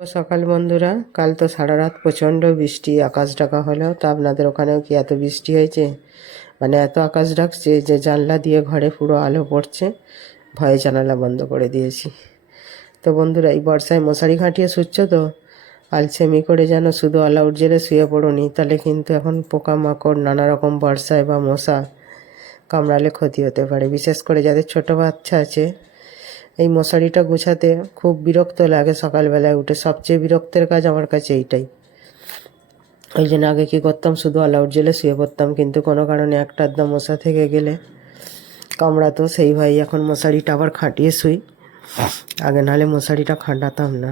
তো সকাল বন্ধুরা, কাল তো সারা রাত প্রচণ্ড বৃষ্টি, আকাশ ডাকা হলো। তো আপনাদের ওখানেও কি এত বৃষ্টি হয়েছে? মানে এত আকাশ ডাকছে যে জানলা দিয়ে ঘরে পুরো আলো পড়ছে, ভয়ে জানালা বন্ধ করে দিয়েছি। তো বন্ধুরা, এই বর্ষায় মশারি খাটিয়ে শুচ্ছ তো আলসেমি করে যেন শুধু অল আউট জেলে শুয়ে পড়োনি, তাহলে কিন্তু এখন পোকামাকড় নানা রকম বর্ষায় বা মশা কামড়ালে ক্ষতি হতে পারে। বিশেষ করে যাদের ছোট বাচ্চা আছে, এই মশারিটা গোছাতে খুব বিরক্ত লাগে। সকালবেলায় উঠে সবচেয়ে বিরক্তের কাজ আমার কাছে এইটাই। ওই জন্য আগে কী করতাম, শুধু অল আউট জেলে শুয়ে পড়তাম, কিন্তু কোনো কারণে একটা আধটা মশা থেকে গেলে কামড়াতো, সেই ভয়ে এখন মশারিটা আবার খাটিয়ে শুই। আগে নাহলে মশারিটা খাটাতাম না।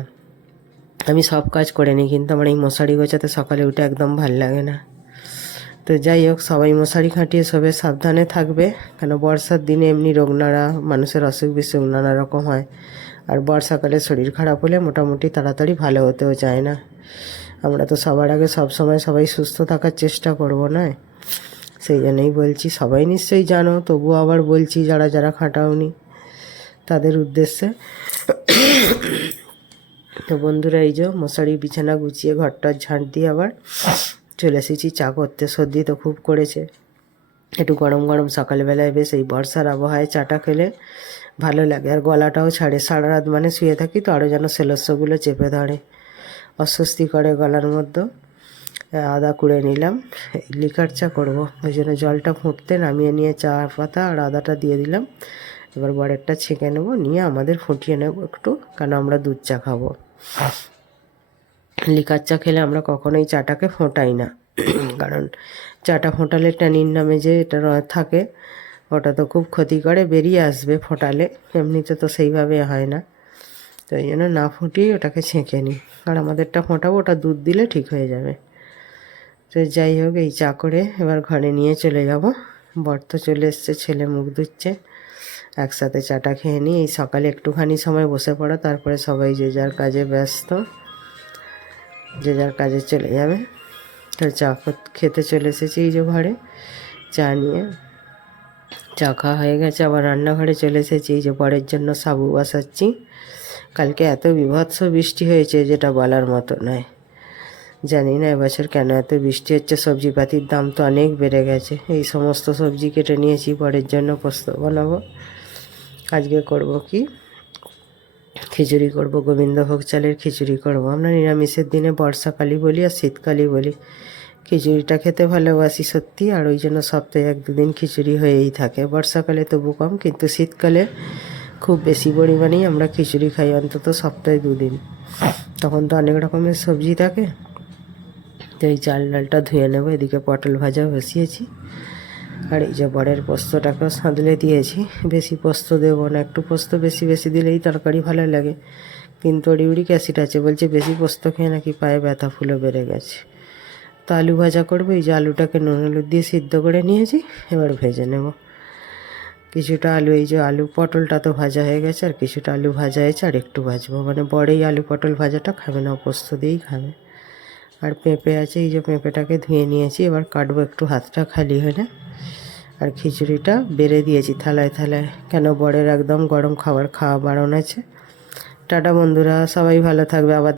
আমি সব কাজ করে নিই, কিন্তু আমার এই মশারি গোছাতে সকালে উঠে একদম ভাল লাগে না। তো যাই হোক, সবাই মশারি খাটিয়ে শোবে, সাবধানে থাকবে। কেন বর্ষার দিনে এমনি রোগ নাড়া, মানুষের অসুখ বিসুখ নানা রকম হয়। আর বর্ষাকালে শরীর খারাপ হলে মোটামুটি তাড়াতাড়ি ভালো হতেও চায় না। আমরা তো সবার আগে সব সময় সবাই সুস্থ থাকার চেষ্টা করব, না? সেই জন্যই বলছি, সবাই নিশ্চয়ই জানো, তবুও আবার বলছি যারা যারা খাটাওনি তাদের উদ্দেশ্যে। তো বন্ধুরা, এই যে মশারি বিছানা গুছিয়ে ঘরটার ঝাঁট দিয়ে আবার চলে এসেছি চা করতে। সর্দি তো খুব করেছে, একটু গরম গরম সকালবেলায় বেশ এই বর্ষার আবহাওয়ায় চাটা খেলে ভালো লাগে। আর গলাটাও ছাড়ে, সারা রাত মানে শুয়ে থাকি তো আরও যেন সেলস্যগুলো চেপে ধরে, অস্বস্তি করে গলার মধ্যে। আদা কুড়ে নিলাম, লিকার চা করবো, ওই জন্য জলটা ফুটতে নামিয়ে নিয়ে চা পাতা আর আদাটা দিয়ে দিলাম। এবার বড়েরটা ছেঁকে নেবো, নিয়ে আমাদের ফুটিয়ে নেবো একটু, কারণ আমরা দুধ চা খাবো। লিকার চা খেলে আমরা কখনোই চাটাকে ফোটাই না, কারণ চাটা ফোটালে ট্যানিন নামে যে এটা থাকে, ওটা তো খুব ক্ষতি করে, বেরিয়ে আসবে ফোটালে, এমনিতে তো সেইভাবে হয় না। তো এই জন্য না ফুটিয়ে ওটাকে ছেঁকে নিই, আর আমাদেরটা ফোটাবো, ওটা দুধ দিলে ঠিক হয়ে যাবে। তো যাই হোক, এই চা করে এবার ঘরে নিয়ে চলে যাব। বর তো চলে এসছে, ছেলে মুখ ধুচ্ছে, একসাথে চাটা খেয়ে নিই। এই সকালে একটুখানি সময় বসে পড়া, তারপরে সবাই যে যার কাজে ব্যস্ত, যে যার কাজে চলে যাবে। তো চা খেতে চলে এসেছি এই যে ঘরে, চা নিয়ে। চা খাওয়া হয়ে গেছে, আবার রান্নাঘরে চলে এসেছি। এই যে বরের জন্য সাবু বসাচ্ছি। কালকে এত বীভৎস বৃষ্টি হয়েছে যেটা বলার মতো নয়। জানি না এবছর কেন এত বৃষ্টি হচ্ছে, সবজিপাতির দাম তো অনেক বেড়ে গেছে। এই সমস্ত সবজি কেটে নিয়েছি, বরের জন্য পোস্ত বানাবো। আজকে করব কি, খিচুড়ি করব, গোবিন্দভোগ চালের খিচুড়ি করব। আমরা নিরামিষের দিনে বর্ষাকালই বলি আর শীতকালই বলি। খিচুড়িটা খেতে ভালোবাসি সত্যি, আর ওই জন্য সপ্তাহে 1-2 দিন খিচুড়ি হয়েই থাকে। বর্ষাকালে তবু কম, কিন্তু শীতকালে খুব বেশি পরিমাণেই আমরা খিচুড়ি খাই, অন্তত সপ্তাহে 2 দিন। তখন তো অনেক রকমের সবজি থাকে। তো এই চাল ডালটা ধুয়ে নেবো, এদিকে পটল ভাজা বসিয়েছি। আর এই যে বরের পোস্তটাকেও সাঁতলে দিয়েছি। বেশি পোস্ত দেবো না, একটু পোস্ত বেশি বেশি দিলেই তরকারি ভালো লাগে, কিন্তু ইউরিক অ্যাসিড আছে বলছে, বেশি পোস্ত খেয়ে নাকি পায়ে ব্যথা ফুলো বেড়ে গেছে। তো আলু ভাজা করবো। এই যে আলুটাকে নুন হলুদ দিয়ে সিদ্ধ করে নিয়েছি, এবার ভেজে নেব কিছুটা আলু। এই যে আলু পটলটা তো ভাজা হয়ে গেছে, আর কিছুটা আলু ভাজা হয়েছে, আর একটু ভাজবো। মানে বড় এই আলু পটল ভাজাটা খাবে না, পোস্ত দিয়েই খাবে। আর পেঁপে আছে, এই যে পেঁপেটাকে ধুয়ে নিয়েছি, এবার কাটবো একটু হাতটা খালি হলে। আর খিচুড়িটা বেড়ে দিয়েছি থালায় থালায়, কেন বরের একদম গরম খাবার খাওয়া বারণ আছে। টাটা বন্ধুরা, সবাই ভালো থাকবে। আবার